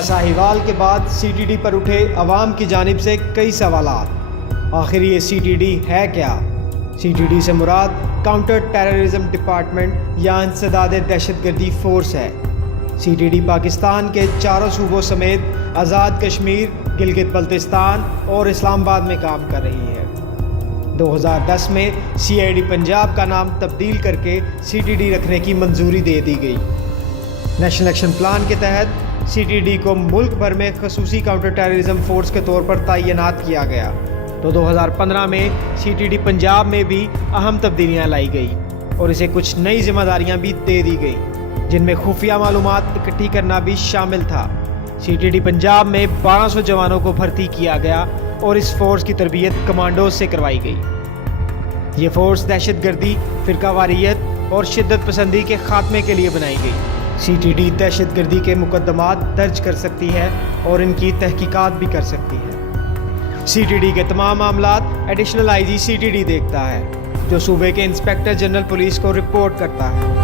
ساہیوال کے بعد سی T D پر اٹھے عوام کی جانب سے کئی سوالات۔ آخر یہ سی ٹی ڈی ہے کیا؟ سی ٹی ڈی سے مراد کاؤنٹر ٹیررزم ڈپارٹمنٹ یا انسداد دہشت گردی فورس ہے۔ سی ٹی ڈی پاکستان کے چاروں صوبوں سمیت آزاد کشمیر، گلگت بلتستان اور اسلام آباد میں کام کر رہی ہے۔ 2010 میں سی آئی ڈی پنجاب کا نام تبدیل کر کے سی ٹی ڈی رکھنے کی منظوری دے دی گئی۔ نیشنل ایکشن پلان کے تحت سی ٹی ڈی کو ملک بھر میں خصوصی کاؤنٹر ٹیررزم فورس کے طور پر تعینات کیا گیا، تو 2015 میں سی ٹی ڈی پنجاب میں بھی اہم تبدیلیاں لائی گئی اور اسے کچھ نئی ذمہ داریاں بھی دے دی گئی، جن میں خفیہ معلومات اکٹھی کرنا بھی شامل تھا۔ سی ٹی ڈی پنجاب میں 1200 جوانوں کو بھرتی کیا گیا اور اس فورس کی تربیت کمانڈوز سے کروائی گئی۔ یہ فورس دہشت گردی، فرقہ واریت اور شدت پسندی کے خاتمے کے لیے بنائی گئی۔ سی ٹی ڈی دہشت گردی کے مقدمات درج کر سکتی ہے اور ان کی تحقیقات بھی کر سکتی ہے۔ سی ٹی ڈی کے تمام معاملات additional I G C T D دیکھتا ہے، جو صوبے کے انسپکٹر جنرل پولیس کو رپورٹ کرتا ہے۔